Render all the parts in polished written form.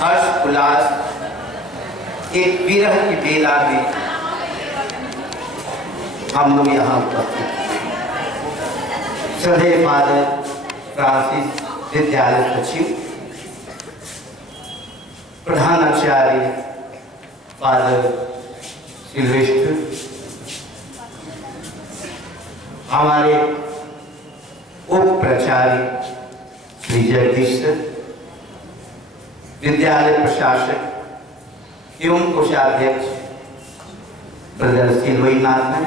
हर्ष उल्लास एक विरह की बेला में हम लोग यहाँ उपस्थित हैं। श्रद्धेय फादर फ्रांसिस विद्यालय सचिव, प्रधानाचार्य फादर सिल्वेस्टर, हमारे उप प्राचार्य श्री जगदीश सर, विद्यालय प्रशासक एवं कोषाध्यक्ष ब्रदर सिल्वईनाथन,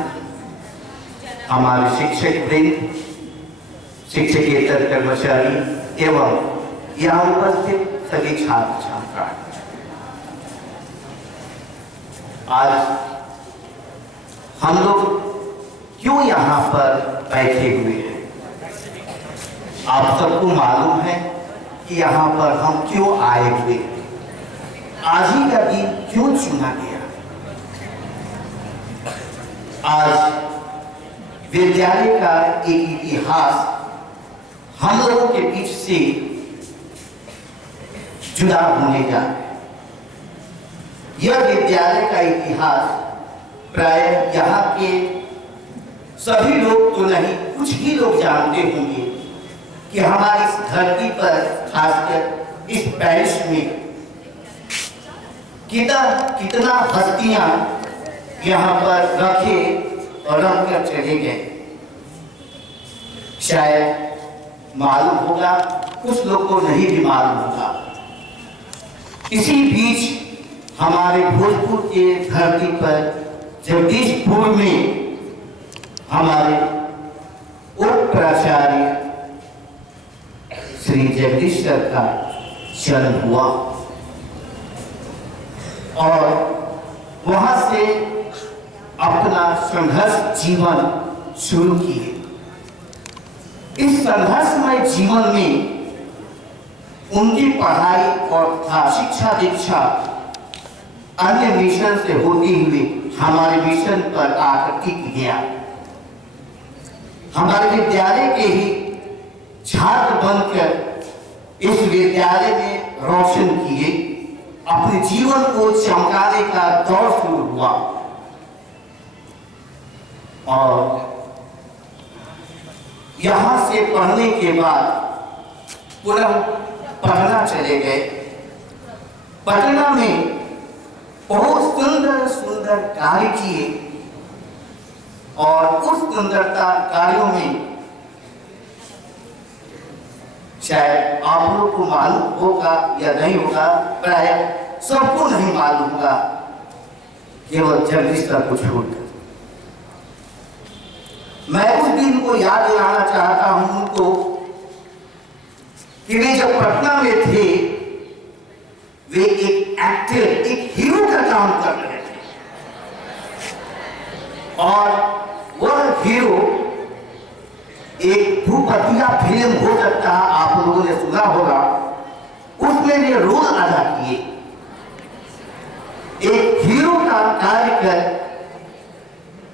हमारे शिक्षक वृंद, शिक्षकेतर कर्मचारी एवं यहाँ उपस्थित सभी छात्र छात्राएं, आज हम लोग क्यों यहाँ पर बैठे हुए हैं? आप सबको मालूम है कि यहाँ पर हम क्यों आए हुए हैं, आज ही का दिन क्यों चुना गया? आज विद्यालय का एक इतिहास हम लोगों के बीच से जुड़ा होने जा रहा है। यह विद्यालय का इतिहास प्राय यहाँ के सभी लोग तो नहीं, कुछ ही लोग जानते होंगे कि हमारी इस धरती पर, खासकर इस पेरिस में कितना हस्तियां यहाँ पर रखे और रख कर चले गए। शायद मालूम होगा, कुछ लोग को नहीं भी मालूम होगा। इसी बीच हमारे भोजपुर के धरती पर जगदीशपुर में हमारे उप प्राचार्य श्री जगदीश सर का जन्म हुआ और वहां से अपना संघर्ष जीवन शुरू किए। इस संघर्षमय जीवन में उनकी पढ़ाई और शिक्षा दीक्षा अन्य मिशन से होती हुई हमारे मिशन पर आकर टिक गया। हमारे विद्यालय के ही छात्र बनकर इस विद्यालय में रोशन किए, अपने जीवन को चमकाने का दौर शुरू हुआ और यहां से पढ़ने के बाद पुनः पढ़ना चले गए। पटना में बहुत सुंदर सुंदर कार्य किए और उस सुंदरता कार्यों में शायद आप लोग को मालूम होगा या नहीं होगा, प्राय सबको नहीं मालूम होगा, केवल जगदीश सर को छोड़कर। मैं उस दिन को याद दिलाना चाहता हूं उनको कि वे जब पटना में थे, वे एक एक्टर, एक हीरो का काम कर रहे थे और वह हीरो एक भूपतिया फिल्म हो सकता है, आप लोगों ने सुना होगा, उसमें वे रोल अदा किए। एक हीरो का कार्य कर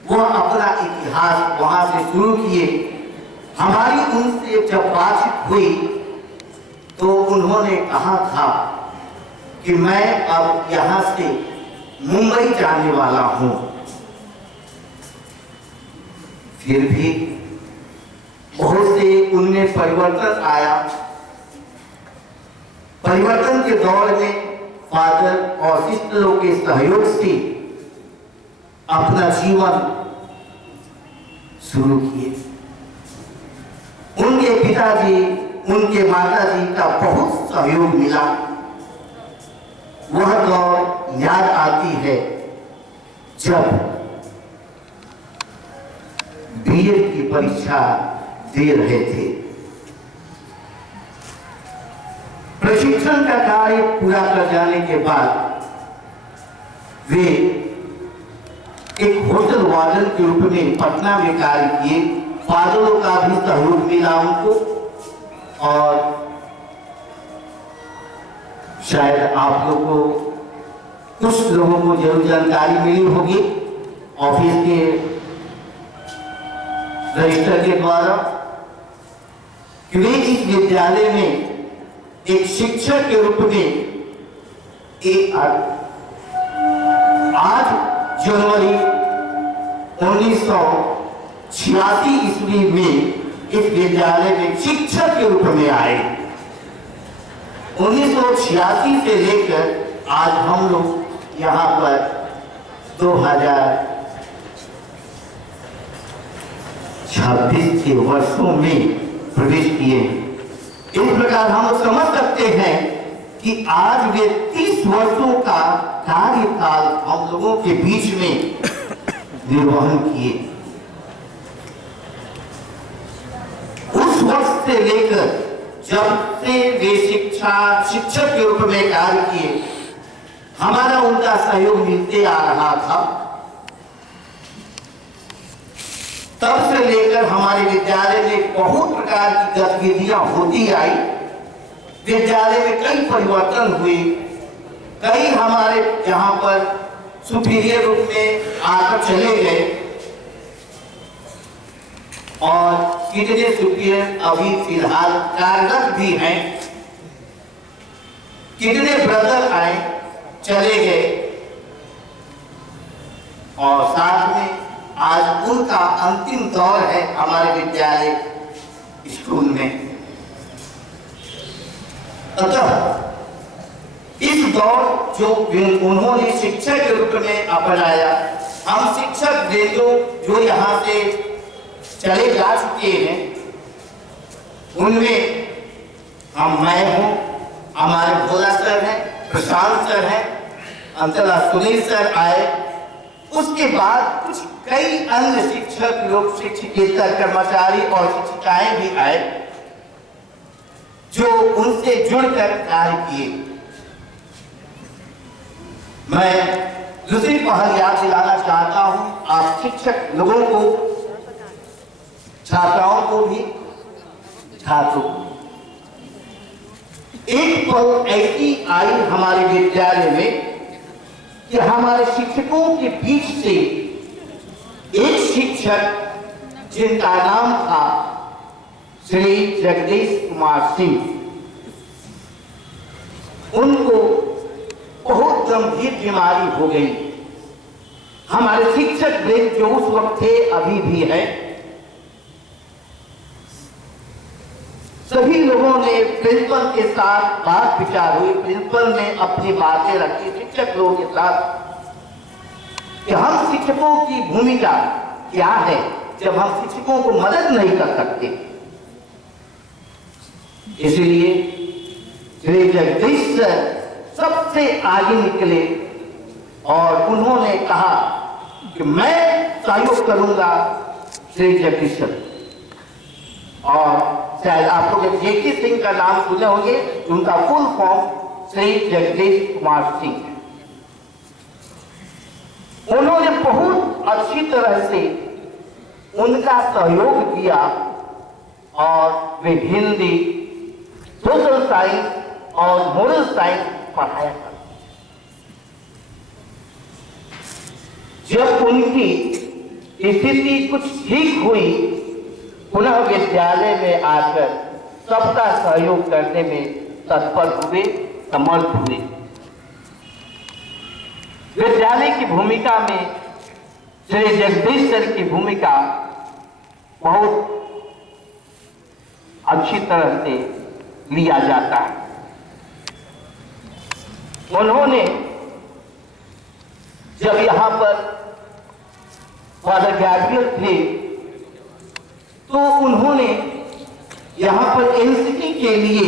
वह अपना इतिहास वहां से शुरू किए। हमारी उनसे जब बातचीत हुई तो उन्होंने कहा था कि मैं अब यहां से मुंबई जाने वाला हूं। फिर भी बहुत से उनमें परिवर्तन आया। परिवर्तन के दौर में फादर और सिस्टरों के सहयोग से अपना जीवन शुरू किए। उनके पिताजी, उनके माताजी का बहुत सहयोग मिला। वह दौर याद आती है जब बीएड की परीक्षा दे रहे थे। प्रशिक्षण का कार्य पूरा कर जाने के बाद वे एक होटल वार्डन के रूप में पटना में कार्य किए। फादरों का भी सहयोग मिला उनको और शायद आप लोगों को, कुछ लोगों को जरूर जानकारी मिली होगी ऑफिस के रजिस्टर के द्वारा कि वे इस विद्यालय में एक शिक्षक के रूप में आज जनवरी 1986 ईस्वी में इस विद्यालय में शिक्षक के रूप में आए। 1986 से लेकर आज हम लोग यहाँ पर 2026 के वर्षों में प्रवेश किए। इस प्रकार हम समझ सकते हैं कि आज वे 30 वर्षों का कार्यकाल हम लोगों के बीच में निर्वहन किए। उस वर्ष से लेकर जब से वे शिक्षक के रूप में कार्य किए, हमारा उनका सहयोग मिलते आ रहा था। तब से लेकर हमारे विद्यालय में बहुत प्रकार की गतिविधियां होती आई। विद्यालय में कई परिवर्तन हुए, कई हमारे यहाँ पर सुपीरियर रूप में आकर चले गए और कितने सुपीरियर अभी फिलहाल कार्यरत भी हैं। कितने ब्रदर आए चले गए और साथ में आज उनका अंतिम दौर है हमारे विद्यालय स्कूल में। अतः इस दौर जो उन्होंने शिक्षक के रूप में अपनाया, हम शिक्षक वृंदों जो यहाँ से चले जा चुके हैं, उनमें मैं हूँ, हमारे भोला सर हैं, प्रशांत सर हैं, अंतरा सुनील सर आए। उसके बाद कुछ कई अन्य शिक्षक लोग, शिक्षकेतर कर्मचारी और शिक्षिकाएं भी आए जो उनसे जुड़कर कार्य किए। मैं दूसरी पहल याद दिलाना चाहता हूं आप शिक्षक लोगों को, छात्राओं को भी, छात्रों को। एक पल ऐसी आई हमारे विद्यालय में कि हमारे शिक्षकों के बीच से एक शिक्षक जिनका नाम था श्री जगदीश कुमार सिंह, उनको बहुत गंभीर बीमारी हो गई। हमारे शिक्षक वृंद जो उस वक्त थे, अभी भी है, सभी लोगों ने प्रिंसिपल के साथ बात विचार हुई। प्रिंसिपल ने अपनी बातें रखी शिक्षक लोगों के साथ कि हम शिक्षकों की भूमिका क्या है जब हम शिक्षकों को मदद नहीं कर सकते। इसलिए श्री जगदीश सर सबसे आगे निकले और उन्होंने कहा कि मैं सहयोग करूंगा श्री जगदीश सर। और शायद आप लोग जेके सिंह का नाम सुने होंगे, उनका फुल फॉर्म श्री जगदीश कुमार सिंह है। उन्होंने बहुत अच्छी तरह से उनका सहयोग किया और वे हिंदी, सोशल साइंस और मोरल साइंस पढ़ाया करते। जब उनकी स्थिति कुछ ठीक हुई, पुनः विद्यालय में आकर सबका सहयोग करने में तत्पर हुए, समर्थ हुए। विद्यालय की भूमिका में श्री जगदीश सर की भूमिका बहुत अच्छी तरह से लिया जाता है। उन्होंने जब यहाँ पर फादर गैब्रियल थे तो उन्होंने यहाँ पर एनसीसी के लिए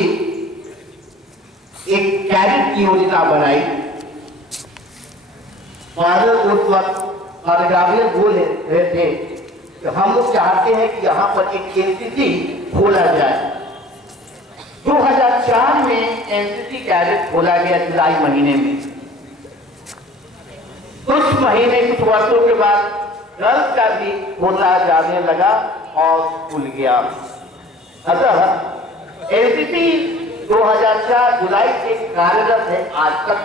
एक कैडेट की योजना बनाई। फादर उस वक्त फादर गैब्रियल बोल रहे थे कि हम लोग चाहते हैं कि यहाँ पर एक एनसीसी खोला जाए। 2004 में एनसीसी कैडेट खोला गया, जुलाई महीने में। कुछ महीने, कुछ वर्षों के बाद गर्ल्स का भी खोला जाने लगा और खुल गया। अतः एनसीसी 2004 जुलाई से कार्यरत है आज तक।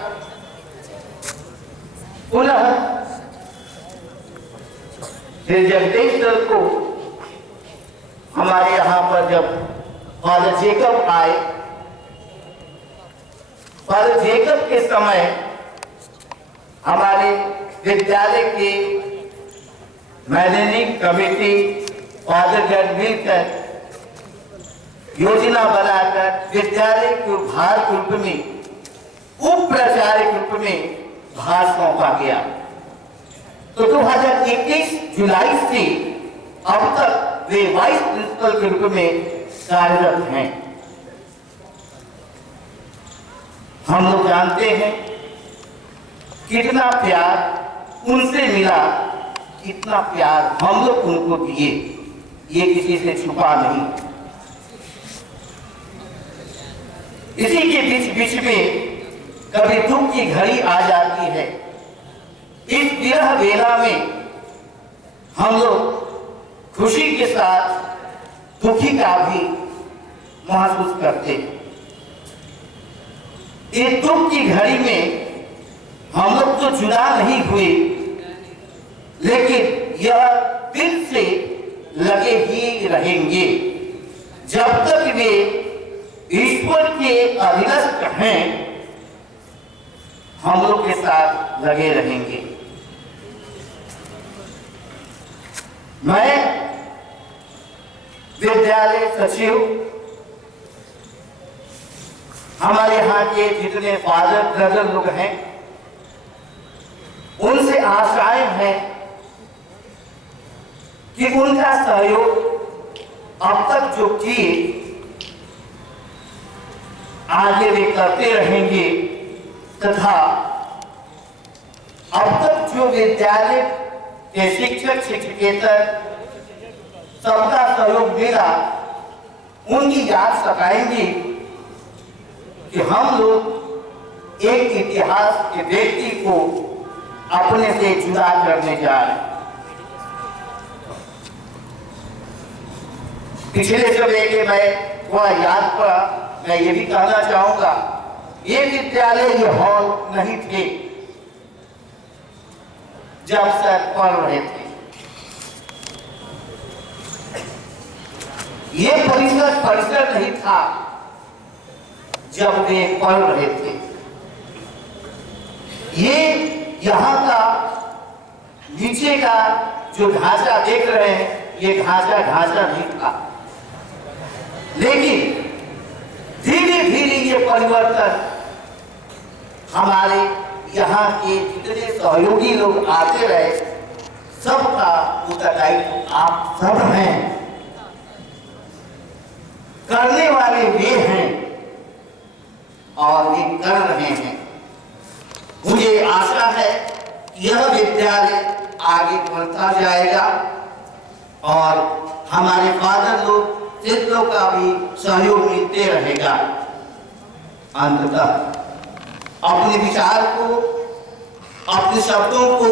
पुनः श्री जगदीश सर को हमारे यहाँ पर जब फादर जेकब आए पर जेकब के समय हमारे विद्यालय की मैनेजिंग कमेटी फादरगढ़ मिलकर योजना बनाकर विद्यालय के भार ग्रुप में उप प्राचार्य ग्रुप में भार सौंपा गया। तो 2021 जुलाई से अब तक वे वाइस प्रिंसिपल के रूप में कार्यरत हैं। हम लोग जानते हैं कितना प्यार उनसे मिला, कितना प्यार हम लोग उनको दिए, ये किसी से छुपा नहीं। इसी के बीच बीच में कभी दुख की घड़ी आ जाती है। इस विरह वेला में हम लोग खुशी के साथ दुखी का भी महसूस करते हैं। इस दुख की घड़ी में हम लोग तो जुदा नहीं हुए, लेकिन यह दिल से लगे ही रहेंगे जब तक वे ईश्वर के अधीनस्थ हैं, हम लोग के साथ लगे रहेंगे। मैं विद्यालय सचिव, हमारे यहाँ के जितने फादर ब्रदर लोग हैं, उनसे आशाएं हैं कि उनका सहयोग अब तक जो किए आगे वे करते रहेंगे, तथा अब तक जो विद्यालय के शिक्षक शिक्षकेतर सबका सहयोग मिला, उनकी याद सताएंगे कि हम लोग एक इतिहास के व्यक्ति को अपने से जुदा करने जा रहे। पिछले समय के मैं वह याद पड़ा, मैं ये भी कहना चाहूंगा, ये विद्यालय ये हॉल नहीं थे जब सर पढ़ रहे थे। ये परिसर नहीं था जब वे पढ़ रहे थे। ये यहाँ का नीचे का जो ढांचा देख रहे हैं, ये ढांचा नहीं था, लेकिन धीरे धीरे ये परिवर्तन हमारे यहाँ के जितने सहयोगी लोग आते रहे, सबका उत्तरदायित्व आप सब हैं, करने वाले वे हैं और वे कर रहे हैं। मुझे आशा है कि यह विद्यालय आगे बढ़ता जाएगा और हमारे फादर लोग लोग का भी सहयोग मिलते रहेगा। अंततः अपने विचार को, अपने शब्दों को,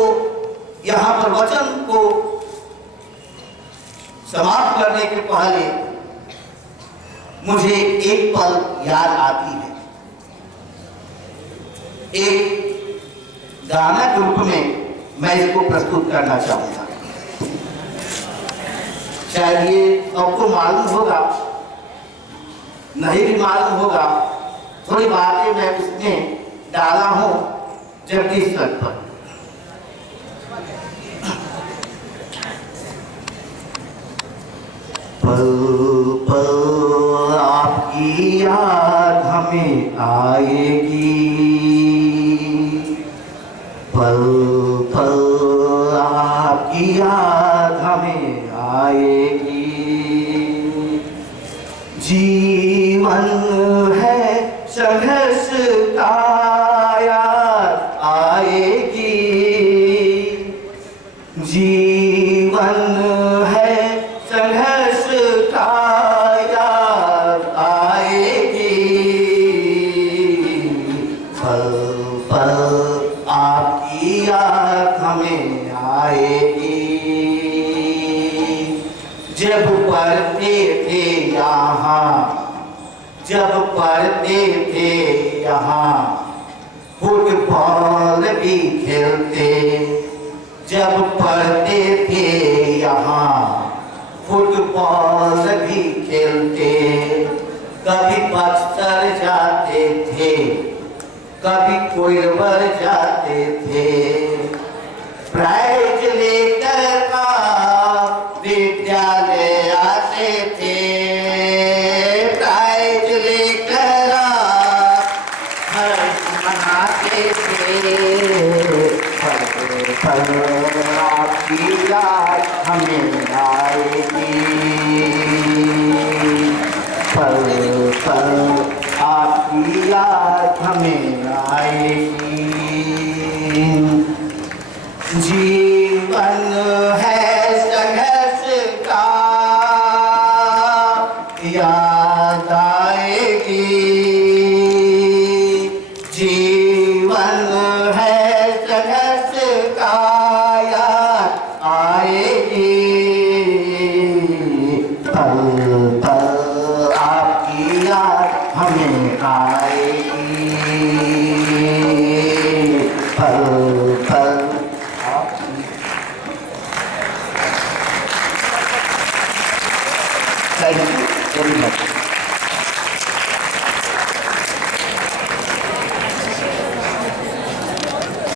यहाँ पर वचन को समाप्त करने के पहले मुझे एक पल याद आती है। एक गाना के रूप में मैं इसको प्रस्तुत करना चाहूंगा। शायद ये सबको मालूम होगा, नहीं भी मालूम होगा, थोड़ी बातें मैं उसमें डाला हूं जगदीश सर पर। पल पल आपकी याद हमें आएगी, पल पल आपकी याद हमें आएगी। जीवन है संघर्ष का याद आएगी, जीवन है संघर्ष का याद आएगी। पल पल आपकी याद हमें आएगी। जब पढ़ते थे यहाँ, जब पढ़ते थे यहाँ, फुटबॉल भी खेलते। जब पढ़ते थे यहाँ, फुटबॉल भी खेलते। कभी बक्सर जाते थे, कभी कोइलवर जाते थे, प्राइज लेकर आप विद्यालय आते थे, प्राइज लेकर आप हर्ष मनाते थे। पल आपकी याद हमें आएगी, पल पल आपकी याद हमें आएगी। जीवन है संघर्ष का, याद आएगी। जीवन है संघर्ष का, याद आएगी। पल पल आपकी याद हमें आएगी, पल पल। Thank you very much.